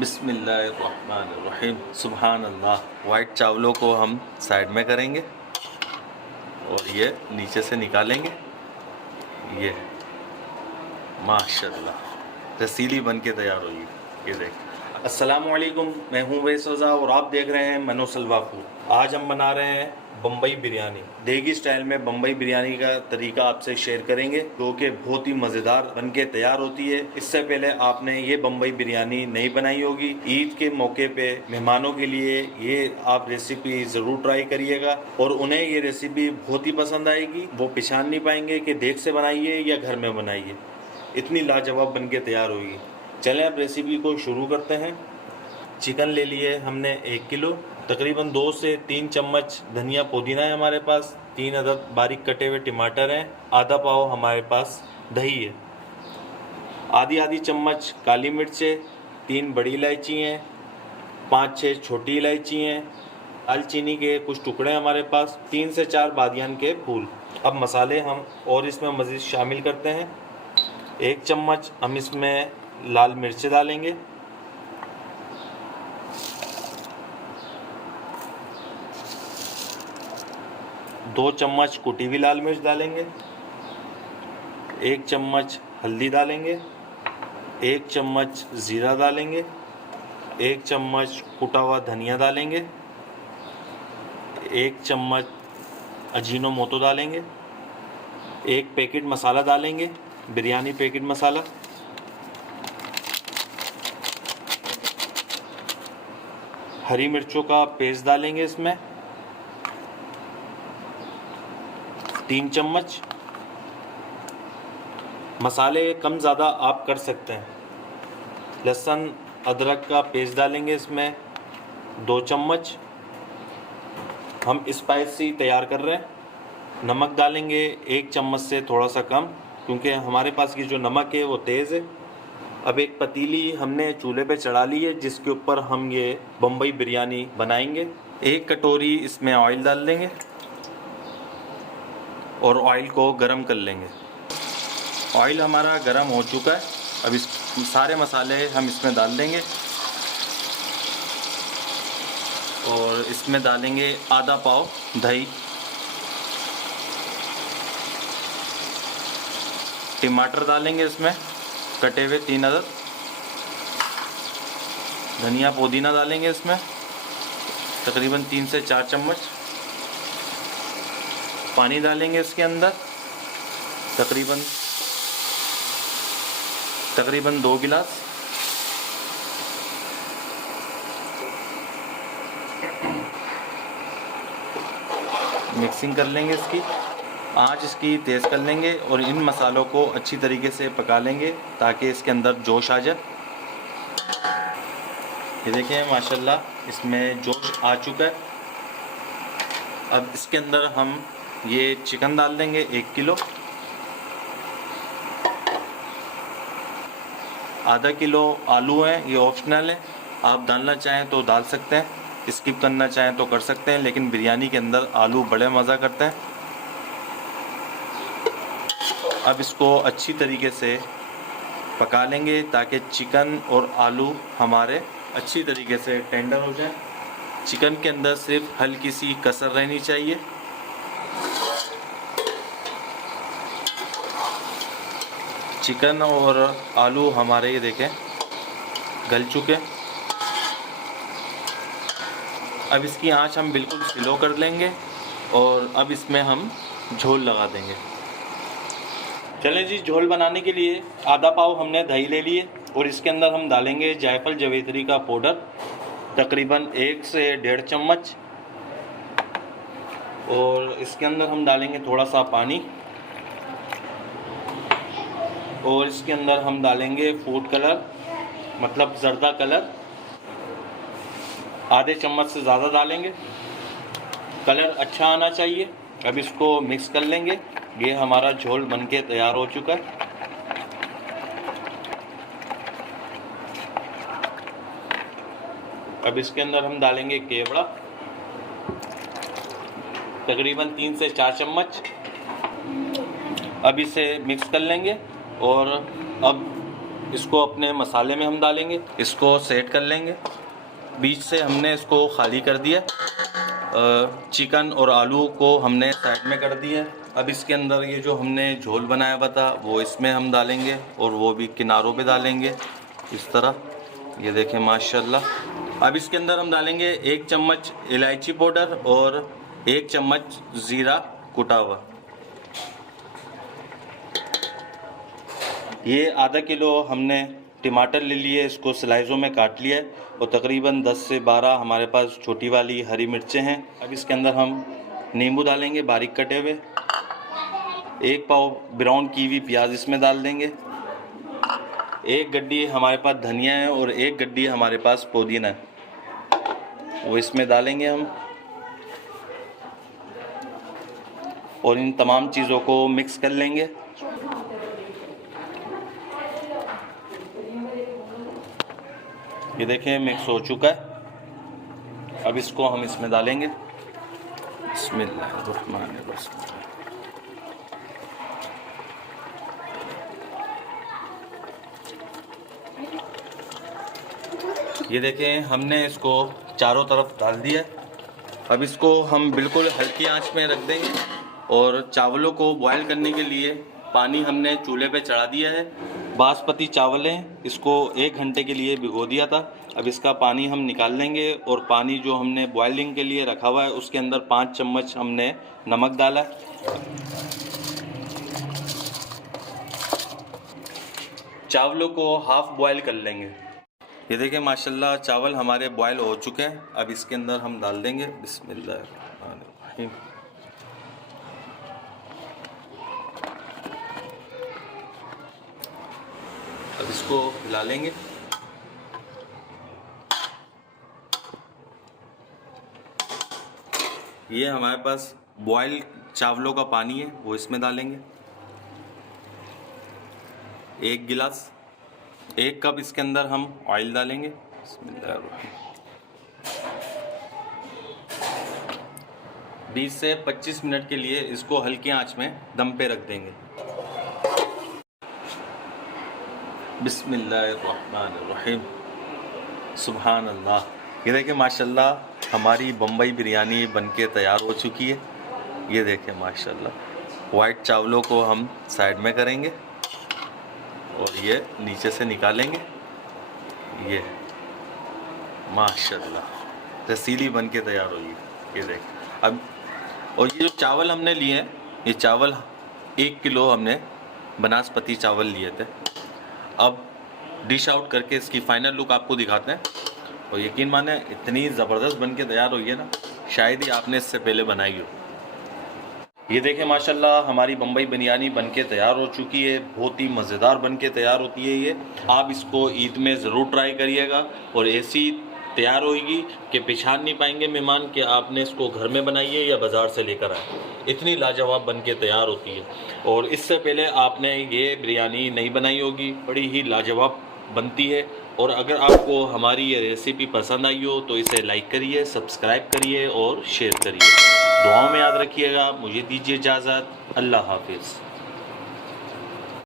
बिस्मिल्लाहिर्रहमानिर्रहीम। सुभान अल्लाह। वाइट चावलों को हम साइड में करेंगे और ये नीचे से निकालेंगे। ये माशाल्लाह रसीली बन के तैयार होगी। ये देख। अस्सलामुअलैकुम, मैं हूँ वैसोज़ा और आप देख रहे हैं मनो सलवा फूड। आज हम बना रहे हैं बम्बई बिरयानी। देगी स्टाइल में बम्बई बिरयानी का तरीका आपसे शेयर करेंगे, जो कि बहुत ही मज़ेदार बन के तैयार होती है। इससे पहले आपने ये बम्बई बिरयानी नहीं बनाई होगी, ईद के मौके पे मेहमानों के लिए ये आप रेसिपी ज़रूर ट्राई करिएगा और उन्हें ये रेसिपी बहुत ही पसंद आएगी। वो पहचान नहीं पाएंगे कि देग से बनाइए या घर में बनाइए, इतनी लाजवाब बन के तैयार होगी। चलें अब रेसिपी को शुरू करते हैं। चिकन ले लिए हमने 1 किलो। तकरीबन 2 से 3 चम्मच धनिया पुदीना है हमारे पास। 3 अदद बारीक कटे हुए टमाटर हैं। आधा पाव हमारे पास दही है। आधी चम्मच काली मिर्च है। 3 बड़ी इलायची हैं। 5-6 छोटी इलायची हैं। दालचीनी के कुछ टुकड़े हमारे पास। 3 से 4 बादियान के फूल। अब मसाले हम और इसमें मज़ीद शामिल करते हैं। 1 चम्मच हम इसमें लाल मिर्च डालेंगे। 2 चम्मच कुटी हुई लाल मिर्च डालेंगे। 1 चम्मच हल्दी डालेंगे। 1 चम्मच ज़ीरा डालेंगे। 1 चम्मच कुटा हुआ धनिया डालेंगे। 1 चम्मच अजीनोमोटो डालेंगे। 1 पैकेट मसाला डालेंगे, बिरयानी पैकेट मसाला। हरी मिर्चों का पेस्ट डालेंगे इसमें 3 चम्मच। मसाले कम ज़्यादा आप कर सकते हैं। लहसुन अदरक का पेस्ट डालेंगे इसमें 2 चम्मच। हम स्पाइसी तैयार कर रहे हैं। नमक डालेंगे 1 चम्मच से थोड़ा सा कम, क्योंकि हमारे पास की जो नमक है वो तेज़ है। अब एक पतीली हमने चूल्हे पे चढ़ा ली है, जिसके ऊपर हम ये बम्बई बिरयानी बनाएंगे। 1 कटोरी इसमें ऑयल डाल देंगे और ऑयल को गरम कर लेंगे। ऑयल हमारा गरम हो चुका है। अब इस सारे मसाले हम इसमें डाल देंगे और इसमें डालेंगे आधा पाव दही। टमाटर डालेंगे इसमें कटे हुए 3 अदद। धनिया पुदीना डालेंगे इसमें तकरीबन 3 से 4 चम्मच। पानी डालेंगे इसके अंदर तकरीबन 2 गिलास। मिक्सिंग कर लेंगे इसकी। आँच इसकी तेज़ कर लेंगे और इन मसालों को अच्छी तरीके से पका लेंगे ताकि इसके अंदर जोश आ जाए। ये देखें माशाल्लाह इसमें जोश आ चुका है। अब इसके अंदर हम ये चिकन डाल देंगे 1 किलो। आधा किलो आलू हैं, ये ऑप्शनल है, आप डालना चाहें तो डाल सकते हैं, स्किप करना चाहें तो कर सकते हैं, लेकिन बिरयानी के अंदर आलू बड़े मज़ा करते हैं। अब इसको अच्छी तरीके से पका लेंगे ताकि चिकन और आलू हमारे अच्छी तरीके से टेंडर हो जाए। चिकन के अंदर सिर्फ हल्की सी कसर रहनी चाहिए। चिकन और आलू हमारे ये देखें गल चुके। अब इसकी आंच हम बिल्कुल स्लो कर लेंगे और अब इसमें हम झोल लगा देंगे। चलें जी, झोल बनाने के लिए आधा पाव हमने दही ले लिए और इसके अंदर हम डालेंगे जायफल जवेत्री का पाउडर तकरीबन 1 से 1.5 चम्मच। और इसके अंदर हम डालेंगे थोड़ा सा पानी और इसके अंदर हम डालेंगे फूड कलर मतलब जर्दा कलर, आधे चम्मच से ज़्यादा डालेंगे। कलर अच्छा आना चाहिए। अब इसको मिक्स कर लेंगे। ये हमारा झोल बनके तैयार हो चुका है। अब इसके अंदर हम डालेंगे केवड़ा तकरीबन 3 से 4 चम्मच। अब इसे मिक्स कर लेंगे और अब इसको अपने मसाले में हम डालेंगे, इसको सेट कर लेंगे। बीच से हमने इसको खाली कर दिया, चिकन और आलू को हमने साइड में कर दिया। अब इसके अंदर ये जो हमने झोल बनाया हुआ था वो इसमें हम डालेंगे और वो भी किनारों पे डालेंगे इस तरह। ये देखें माशाल्लाह। अब इसके अंदर हम डालेंगे 1 चम्मच इलायची पाउडर और 1 चम्मच ज़ीरा कुटा हुआ। ये आधा किलो हमने टमाटर ले लिए, इसको स्लाइसों में काट लिया है और तकरीबन 10 से 12 हमारे पास छोटी वाली हरी मिर्चें हैं। अब इसके अंदर हम नींबू डालेंगे बारीक कटे हुए, 1 पाव ब्राउन की हुई प्याज इसमें डाल देंगे, 1 गड्डी हमारे पास धनिया है और 1 गड्डी हमारे पास पुदीना है, वो इसमें डालेंगे हम। और इन तमाम चीज़ों को मिक्स कर लेंगे। ये देखें मिक्स हो चुका है। अब इसको हम इसमें डालेंगे। बिस्मिल्लाहिर्रहमानिर्रहीम। ये देखें हमने इसको चारों तरफ डाल दिया। अब इसको हम बिल्कुल हल्की आंच में रख देंगे और चावलों को बॉयल करने के लिए पानी हमने चूल्हे पे चढ़ा दिया है। बासमती चावल हैं, इसको 1 घंटे के लिए भिगो दिया था। अब इसका पानी हम निकाल लेंगे और पानी जो हमने बॉयलिंग के लिए रखा हुआ है उसके अंदर 5 चम्मच हमने नमक डाला। चावलों को हाफ बॉयल कर लेंगे। ये देखिए माशाल्लाह चावल हमारे बॉयल हो चुके हैं। अब इसके अंदर हम डाल देंगे बिस्मिल्लाहिर्रहमानिर्रहीम। अब इसको हिला लेंगे। ये हमारे पास बॉयल चावलों का पानी है वो इसमें डालेंगे, 1 गिलास। 1 कप इसके अंदर हम ऑयल डालेंगे। 20 से 25 मिनट के लिए इसको हल्की आंच में दम पे रख देंगे। बिस्मिल्लाहिर्रहमानिर्रहीम। सुभान अल्लाह। ये देखें माशाल्लाह हमारी बम्बई बिरयानी बनके तैयार हो चुकी है। ये देखें माशाल्लाह वाइट चावलों को हम साइड में करेंगे और ये नीचे से निकालेंगे। ये माशाल्लाह रसीली बनके तैयार होगी। ये देखें। अब और ये जो चावल हमने लिए हैं, ये चावल 1 किलो हमने बनास्पति चावल लिए थे। अब डिश आउट करके इसकी फाइनल लुक आपको दिखाते हैं और यकीन माने इतनी ज़बरदस्त बनके तैयार हुई है ना, शायद ही आपने इससे पहले बनाई हो। ये देखें माशाल्लाह हमारी बम्बई बिरयानी बनके तैयार हो चुकी है। बहुत ही मज़ेदार बनके तैयार होती है ये। आप इसको ईद में ज़रूर ट्राई करिएगा और ऐसी तैयार होगी कि पहचान नहीं पाएंगे मेहमान कि आपने इसको घर में बनाई है या बाज़ार से लेकर आए। इतनी लाजवाब बनके तैयार होती है और इससे पहले आपने ये बिरयानी नहीं बनाई होगी, बड़ी ही लाजवाब बनती है। और अगर आपको हमारी ये रेसिपी पसंद आई हो तो इसे लाइक करिए, सब्सक्राइब करिए और शेयर करिए। दुआओं में याद रखिएगा। मुझे दीजिए इजाज़त। अल्लाह हाफिज़।